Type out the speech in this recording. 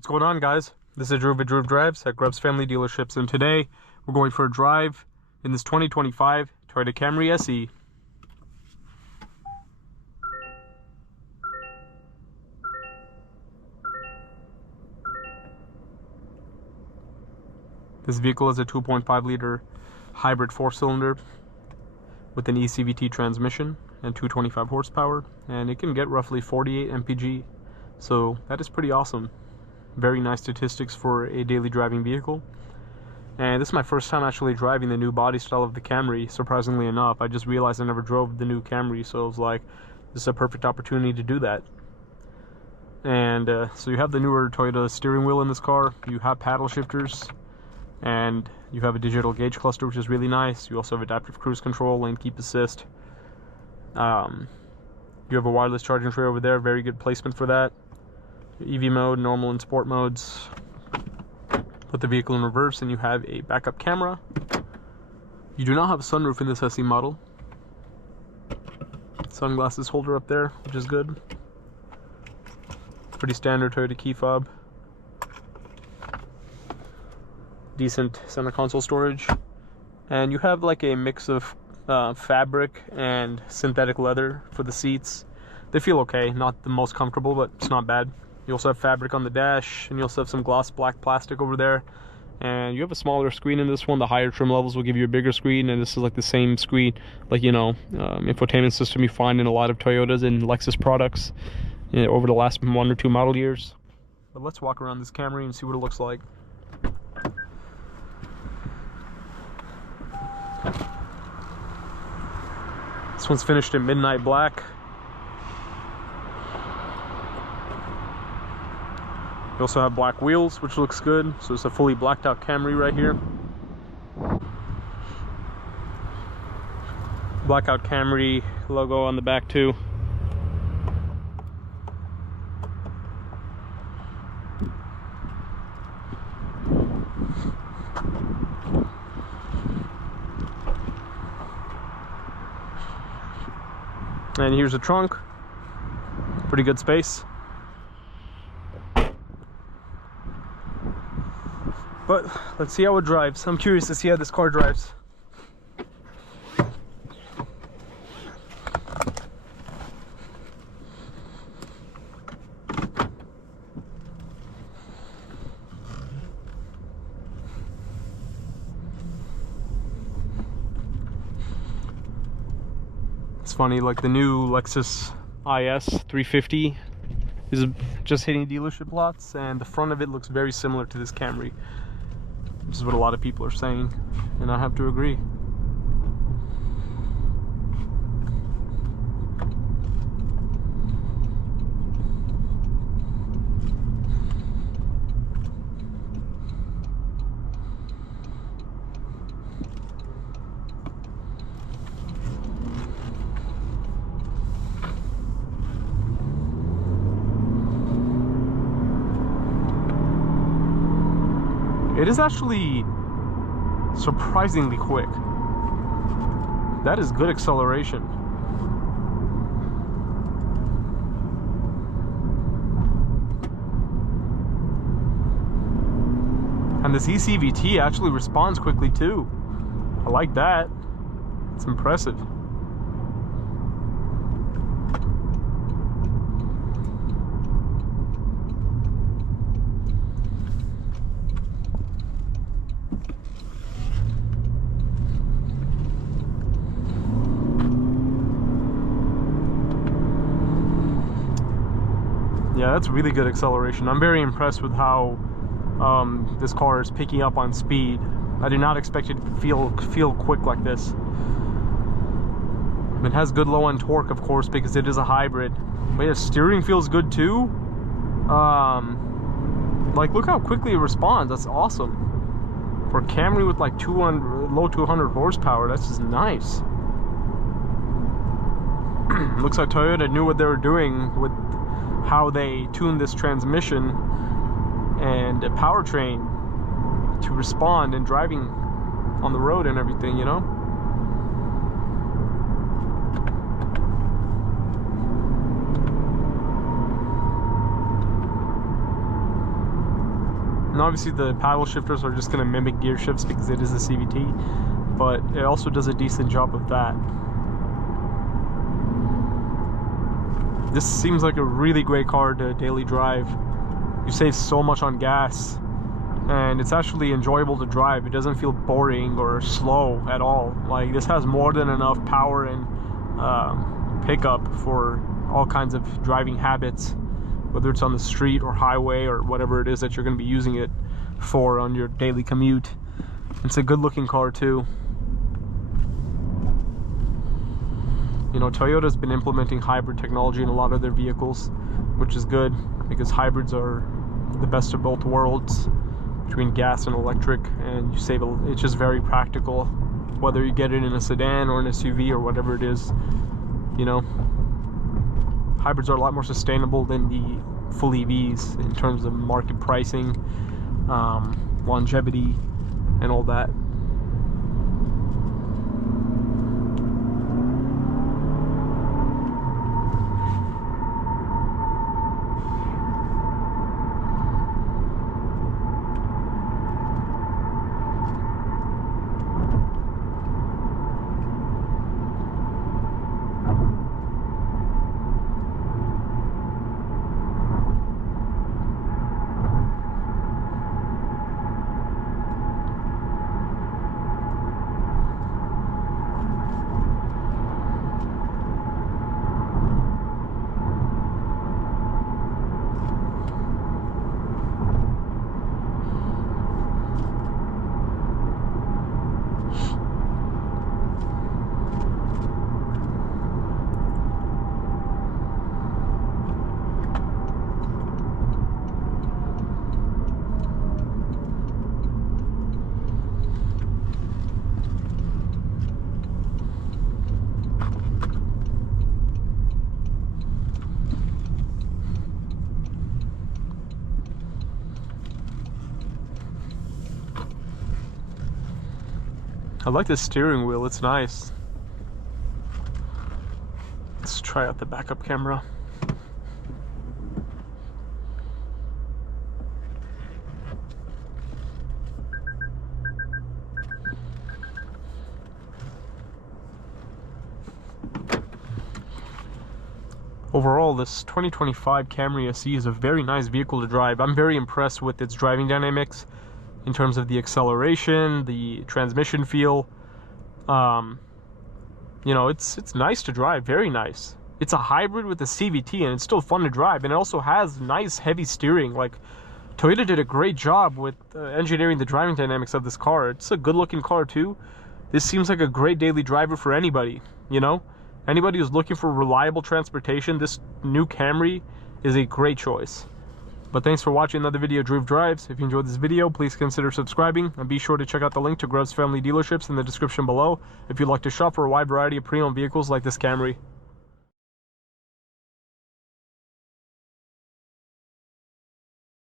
What's going on, guys? This is Drew with Drew Drives at Grubbs Family Dealerships, and today we're going for a drive in this 2025 Toyota Camry SE. This vehicle is a 2.5 liter hybrid 4-cylinder with an eCVT transmission and 225 horsepower, and it can get roughly 48 mpg, so that is pretty awesome. Very nice statistics for a daily driving vehicle. And this is my first time actually driving the new body style of the Camry, surprisingly enough. I just realized I never drove the new Camry, so I was like, this is a perfect opportunity to do that. And so you have the newer Toyota steering wheel in this car, you have paddle shifters, and you have a digital gauge cluster, which is really nice. You also have adaptive cruise control, lane keep assist. You have a wireless charging tray over there, very good placement for that. EV mode, normal and sport modes. Put the vehicle in reverse and you have a backup camera. You do not have a sunroof in this SE model. Sunglasses holder up there, which is good. Pretty standard Toyota key fob. Decent center console storage. And you have like a mix of fabric and synthetic leather for the seats. They feel okay, not the most comfortable, but it's not bad. You also have fabric on the dash, and you also have some gloss black plastic over there. And you have a smaller screen in this one. The higher trim levels will give you a bigger screen, and this is like the same screen, like, you know, infotainment system you find in a lot of Toyotas and Lexus products, you know, over the last 1 or 2 model years. But let's walk around this Camry and see what it looks like. This one's finished in midnight black. You also have black wheels, which looks good. So it's a fully blacked out Camry right here. Blackout Camry logo on the back too. And here's the trunk. Pretty good space. But let's see how it drives. I'm curious to see how this car drives. It's funny, like the new Lexus IS 350 is just hitting dealership lots, and the front of it looks very similar to this Camry. This is what a lot of people are saying, and I have to agree. It is actually surprisingly quick. That is good acceleration. And this eCVT actually responds quickly too. I like that. It's impressive. Yeah, that's really good acceleration. I'm very impressed with how this car is picking up on speed. I did not expect it to feel quick like this. It has good low end torque, of course, because it is a hybrid. But yeah, steering feels good too. Like, look how quickly it responds. That's awesome. For a Camry with like low 200 horsepower, that's just nice. Looks like Toyota knew what they were doing with how they tuned this transmission and a powertrain to respond in driving on the road and everything, you know? And obviously the paddle shifters are just going to mimic gear shifts because it is a CVT, but it also does a decent job of that. This seems like a really great car to daily drive. You save so much on gas, and it's actually enjoyable to drive. It doesn't feel boring or slow at all. Like, this has more than enough power and pickup for all kinds of driving habits, whether it's on the street or highway or whatever it is that you're going to be using it for on your daily commute. It's a good looking car too. You know, Toyota's been implementing hybrid technology in a lot of their vehicles, which is good because hybrids are the best of both worlds between gas and electric, and you save it's just very practical, whether you get it in a sedan or an SUV or whatever it is. You know, hybrids are a lot more sustainable than the full EVs in terms of market pricing, longevity, and all that. I like the steering wheel, it's nice. Let's try out the backup camera. Overall, this 2025 Camry SE is a very nice vehicle to drive. I'm very impressed with its driving dynamics in terms of the acceleration, the transmission feel. You know, it's nice to drive, very nice. It's a hybrid with a CVT, and it's still fun to drive, and it also has nice heavy steering. Like, Toyota did a great job with engineering the driving dynamics of this car. It's a good looking car too. This seems like a great daily driver for anybody, you know? Anybody who's looking for reliable transportation, this new Camry is a great choice. But thanks for watching another video of Drew Drives. If you enjoyed this video, please consider subscribing, and be sure to check out the link to Grubbs Family Dealerships in the description below if you'd like to shop for a wide variety of pre-owned vehicles like this Camry.